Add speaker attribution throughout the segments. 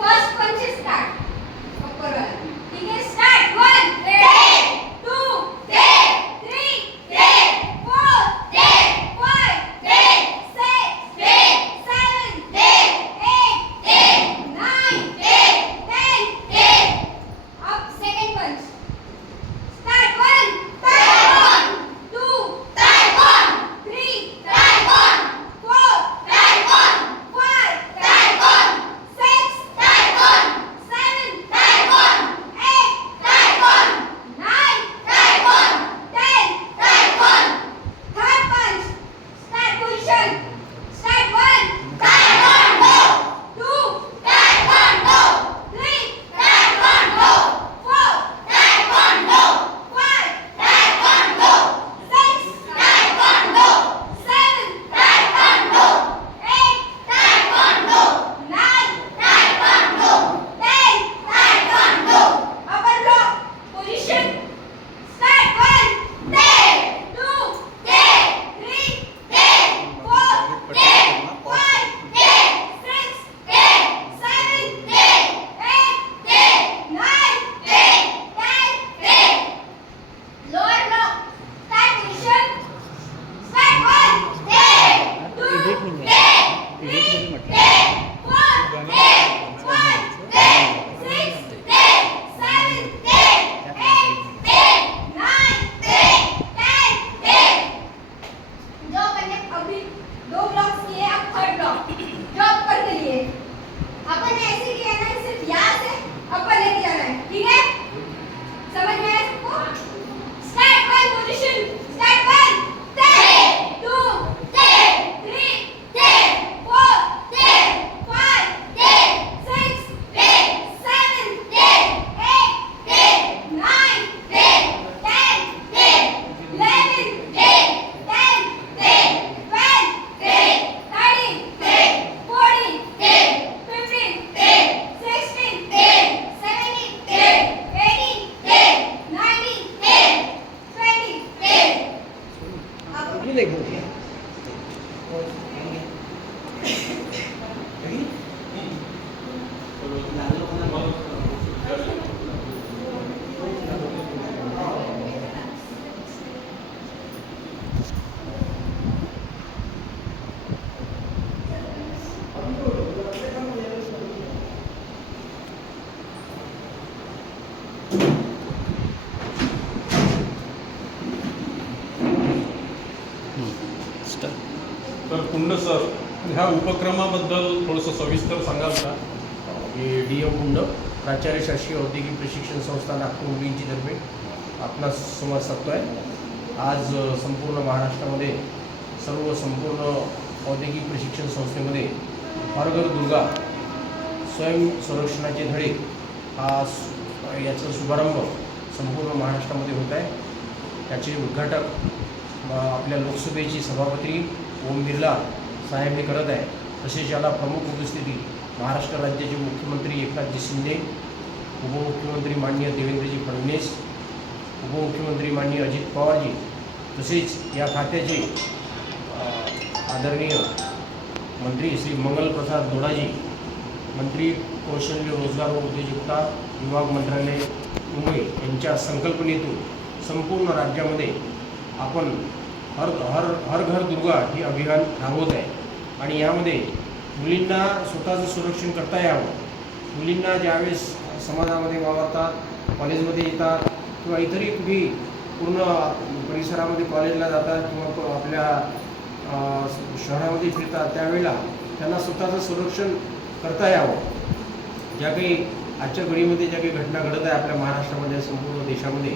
Speaker 1: First पंच
Speaker 2: तर. कुंड sir ह्या उपक्रमाबद्दल थोडंसं सविस्तर सांगाल का?
Speaker 3: मी डी एम कुंड प्राचार्य शासकीय औद्योगिक प्रशिक्षण संस्था नागपूर मुलींची तर्फे आपणास संवाद साधतो आहे आज संपूर्ण महाराष्ट्रामध्ये सर्व संपूर्ण औद्योगिक प्रशिक्षण संस्थेमध्ये हर घर दुर्गा स्वयं संरक्षणाचे धडे हा याचा शुभारंभ संपूर्ण महाराष्ट्रामध्ये होत आहे. त्याचे उद्घाटक आपल्या लोकसभेची सभापती ओम बिर्ला साहेब हे करत आहे तसेच याला प्रमुख उपस्थिती महाराष्ट्र राज्याचे मुख्यमंत्री एकनाथजी शिंदे उपमुख्यमंत्री माननीय देवेंद्रजी फडणवीस उपमुख्यमंत्री माननीय अजित पवारजी तसेच या खात्याचे आदरणीय मंत्री श्री मंगलप्रसाद दोडाजी मंत्री कौशल्य रोजगार व उद्योजकता विभाग मंत्रालय मुंबई यांच्या संकल्पनेतून संपूर्ण राज्यामध्ये आपण हर हर हर घर दुर्गा हे अभियान राबवत आहे. आणि यामध्ये मुलींना स्वतःचं संरक्षण करता यावं. मुलींना ज्यावेळेस समाजामध्ये वावरतात कॉलेजमध्ये येतात किंवा इतरही कुठेही पूर्ण परिसरामध्ये कॉलेजला जातात किंवा आपल्या शहरामध्ये फिरतात त्यावेळेला त्यांना स्वतःचं संरक्षण करता यावं. ज्या काही आजच्या घडीमध्ये ज्या काही घटना घडत आहे आपल्या महाराष्ट्रामध्ये संपूर्ण देशामध्ये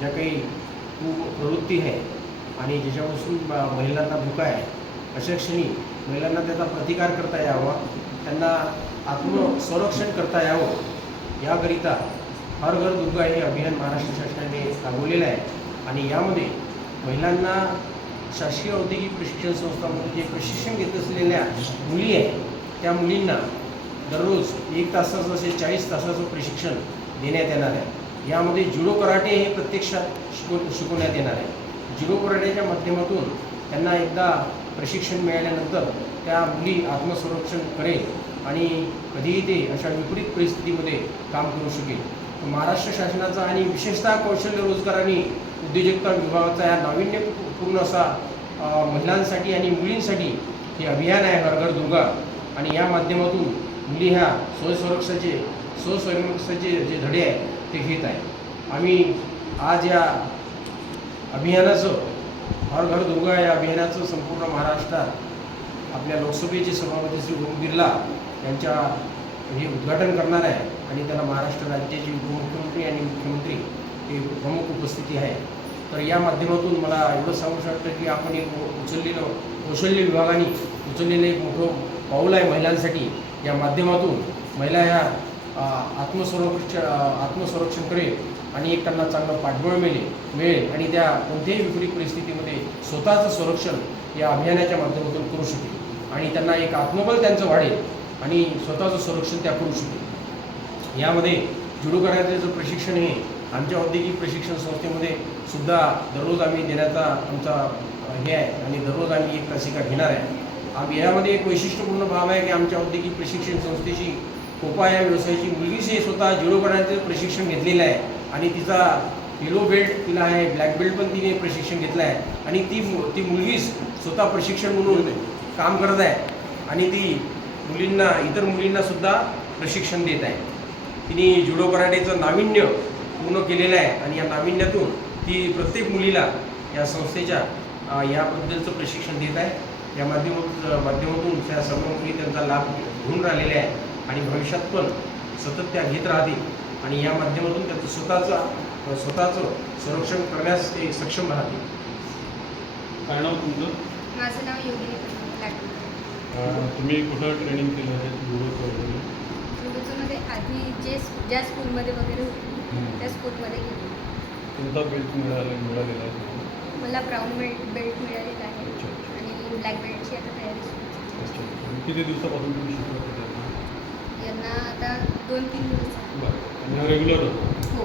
Speaker 3: ज्या काही खूप प्रवृत्ती आहे. आणि ज्याच्यापासून महिलांना धोका आहे. अशा क्षणी महिलांना त्याचा प्रतिकार करता यावा. त्यांना आत्मसंरक्षण करता यावं. याकरिता हर घर दुर्गा हे अभियान महाराष्ट्र शासनाने राबवलेलं आहे. आणि यामध्ये महिलांना शासकीय औद्योगिक प्रशिक्षण संस्थांमध्ये जे प्रशिक्षण घेत असलेल्या मुली आहेत त्या मुलींना दररोज एक तासाचं असे चाळीस तासाचं प्रशिक्षण देण्यात येणार आहे. यामध्ये जुडो कराटे हे प्रत्यक्षात शिकव शिकवण्यात येणार आहे. जुडो कराटेच्या माध्यमातून त्यांना एकदा प्रशिक्षण मिळाल्यानंतर त्या मुली आत्मसंरक्षण करेल आणि कधीही ते अशा विपरीत परिस्थितीमध्ये काम करू शकेल. महाराष्ट्र शासनाचा आणि विशेषतः कौशल्य रोजगार आणि उद्योजकता विभागाचा या नाविन्यपूर्ण असा महिलांसाठी आणि मुलींसाठी हे अभियान आहे हर घर दुर्गा. आणि या माध्यमातून मुली ह्या स्वयंसंरक्षणाचे स्वस्वयंरक्षाचे जे धडे आहे ते घेत आहे. आम्ही आज या अभियानाचं हर घर दुर्गा या अभियानाचं संपूर्ण महाराष्ट्रात आपल्या लोकसभेचे सभापती श्री ओम बिर्ला यांच्या हे उद्घाटन करणार आहे आणि त्याला महाराष्ट्र राज्याचे उपमुख्यमंत्री आणि मुख्यमंत्री हे प्रमुख उपस्थिती आहे. तर या माध्यमातून मला एवढं सांगू शकतं की आपण एक उचललेलं कौशल्य विभागाने उचललेलं एक मोठं पाऊल आहे महिलांसाठी. या माध्यमातून महिला ह्या आत्मसंरक्षण आत्मसंरक्षण करेल आणि एक त्यांना चांगलं पाठबळ मिळेल मिळेल आणि त्या कोणत्याही विपरीत परिस्थितीमध्ये स्वतःचं संरक्षण या अभियानाच्या माध्यमातून करू शकेल आणि त्यांना एक आत्मबल त्यांचं वाढेल आणि स्वतःचं संरक्षण त्या करू शकेल. यामध्ये जुडो करायचं प्रशिक्षण हे आमच्या औद्योगिक प्रशिक्षण संस्थेमध्ये सुद्धा दररोज आम्ही देण्याचा आमचा हे आहे आणि दररोज आम्ही एक तासिका घेणार आहे. आम्ही यामध्ये एक वैशिष्ट्यपूर्ण भाव आहे की आमच्या औद्योगिक प्रशिक्षण संस्थेशी कोपा या व्यवसायाची मुलगीचे स्वतः जुडो करायचं प्रशिक्षण घेतलेलं आहे. आणि तिचा येलो बेल्ट तिला आहे ब्लॅक बेल्ट पण तिने प्रशिक्षण घेतलं आहे आणि ती मु- ती मुलगीच स्वतः प्रशिक्षण म्हणून काम करत आहे. आणि ती मुलींना इतर मुलींनासुद्धा प्रशिक्षण देत आहे. तिने जुडो कराटेचं नाविन्य पूर्ण केलेलं आहे. आणि या नाविन्यातून ती प्रत्येक मुलीला या संस्थेच्या याबद्दलचं प्रशिक्षण देत आहे. या माध्यमात माध्यमातून त्या सर्व मुली त्यांचा लाभ घेऊन राहिलेल्या आहे आणि भविष्यात पण सतत त्या घेत राहतील. आणि या माध्यमातून त्यांचं स्वतःचा स्वतःचं संरक्षण करण्यास ते सक्षम राहतील.
Speaker 2: काय नाव तुमचं?
Speaker 1: माझं नाव योगिनी
Speaker 2: तुम्ही कुठं ट्रेनिंग केलं आहे? जुडोचं
Speaker 1: आधी जे ज्या स्कूलमध्ये वगैरे होती. त्या स्कूलमध्ये गेली.
Speaker 2: कोणता बेल्ट मिळाला मिळालेला आहे?
Speaker 1: मला ब्राऊन बेल्ट बेल्ट मिळालेला आहे. आणि ब्लॅक बेल्टची आता तयारी
Speaker 2: किती दिवसापासून तुम्ही शिकवत?
Speaker 1: यांना आता दोन तीन दिवस.
Speaker 2: बरं हा रेग्युलर होता
Speaker 1: हो.